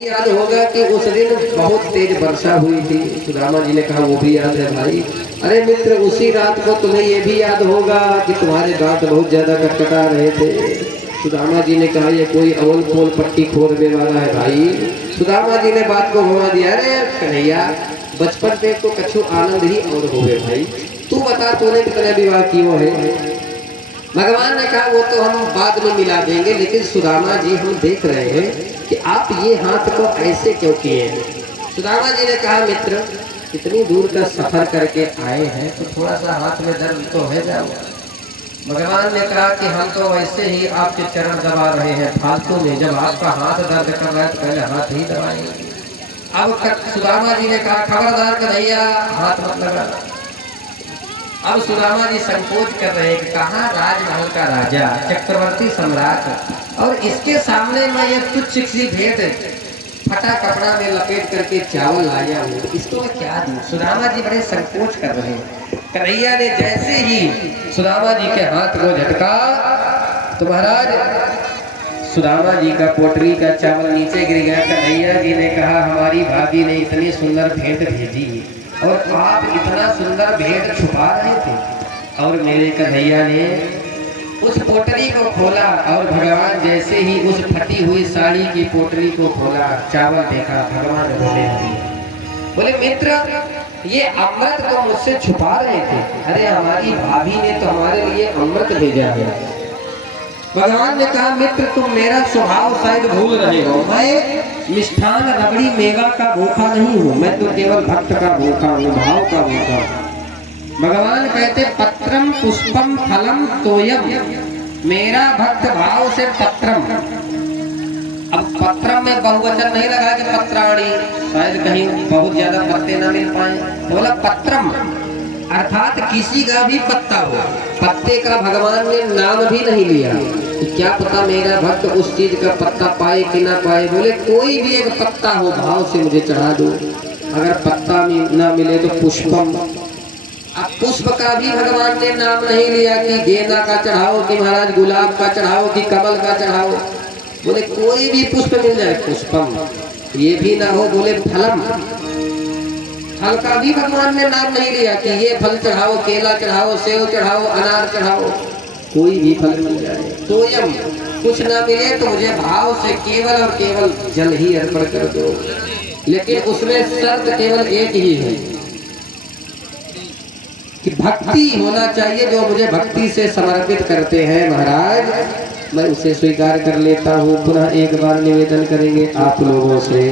याद होगा कि उस दिन बहुत तेज वर्षा हुई थी। सुदामा जी ने कहा वो भी याद है भाई। अरे मित्र, उसी रात को तुम्हें ये भी याद होगा कि तुम्हारे दांत बहुत ज्यादा कटकटा रहे थे। सुदामा जी ने कहा ये कोई अवल पोल पट्टी खोलने वाला है भाई। सुदामा जी ने बात को घुमा दिया। अरे कन्हैया, बचपन में तो कछु आनंद ही और हो गए भाई। तू बता, तूने कितने विवाह किए है? भगवान ने कहा वो तो हम बाद में मिला देंगे, लेकिन सुदामा जी हम देख रहे हैं कि आप ये हाथ को ऐसे क्यों किए हैं। सुदामा जी ने कहा मित्र, इतनी दूर का सफर करके आए हैं तो थोड़ा सा हाथ में दर्द तो है जाऊंगा। भगवान ने कहा कि हम तो वैसे ही आपके चरण दबा रहे हैं फालतू में। जब आपका हाथ दर्द कर रहा है तो पहले हाथ ही दबाएंगे। अब सुदामा जी ने कहा खबरदार कन्हैया, हाथ मत लगाना। अब सुदामा जी संकोच कर रहे हैं कि कहाँ राजमहल का राजा, चक्रवर्ती सम्राट, और इसके सामने मैं ये तुच्छ सी भेंट फटा कपड़ा में लपेट करके चावल लाया हूँ, इसको मैं क्या दूँ। सुदामा जी बड़े संकोच कर रहे हैं। कन्हैया ने जैसे ही सुदामा जी के हाथ को झटका तो महाराज सुदामा जी का पोटरी का चावल नीचे गिर गया। कन्हैया जी ने कहा हमारी भाभी ने इतनी सुंदर भेंट भेजी और आप इतना सुंदर भेंट छुपा रहे थे। और मेरे कन्हैया ने उस पोटरी को खोला और भगवान जैसे ही उस फटी हुई साड़ी की पोटरी को खोला, चावल देखा, भगवान बोले मित्र, ये अमृत तो मुझसे छुपा रहे थे। अरे हमारी भाभी ने तो हमारे लिए अमृत भेजा है। भगवान ने कहा मित्र, तुम मेरा स्वभाव शायद भूल रहे हो। मैं मिष्ठान रबड़ी मेवा का भूखा नहीं हूँ, मैं तो केवल भक्त का भूखा हूँ, भाव का भूखा हूँ। भगवान कहते पत्रम पुष्पम फलम तोयम, मेरा भक्त भाव से पत्रम। अब पत्रम में बहुवचन नहीं लगा कि पत्राणी, शायद कहीं बहुत ज्यादा पत्ते ना मिल पाए, बोला पत्रम अर्थात किसी का भी पत्ता हो। पत्ते का भगवान ने नाम भी नहीं लिया कि क्या पता मेरा भक्त उस चीज का पत्ता पाए कि ना पाए। बोले कोई भी एक पत्ता हो, भाव से मुझे चढ़ा दो। अगर पत्ता ना मिले तो पुष्पम। अब पुष्प का भी भगवान ने नाम नहीं लिया कि गेंदा का चढ़ाओ, कि महाराज गुलाब का चढ़ाओ, कि कमल का चढ़ाओ। बोले कोई भी पुष्प मिल जाए, पुष्पम। ये भी ना हो, बोले फलम। फल का भी भगवान ने नाम नहीं लिया कि ये फल चढ़ाओ, केला चढ़ाओ, सेव चढ़ाओ, अनार चढ़ाओ। कोई भी फल मिल जाए। तोयम, कुछ ना मिले तो मुझे भाव से केवल और केवल जल ही अर्पण कर दो। लेकिन उसमें शर्त केवल एक ही है कि भक्ति होना चाहिए। जो मुझे भक्ति से समर्पित करते हैं महाराज, मैं उसे स्वीकार कर लेता हूँ। पुनः एक बार निवेदन करेंगे आप लोगों से।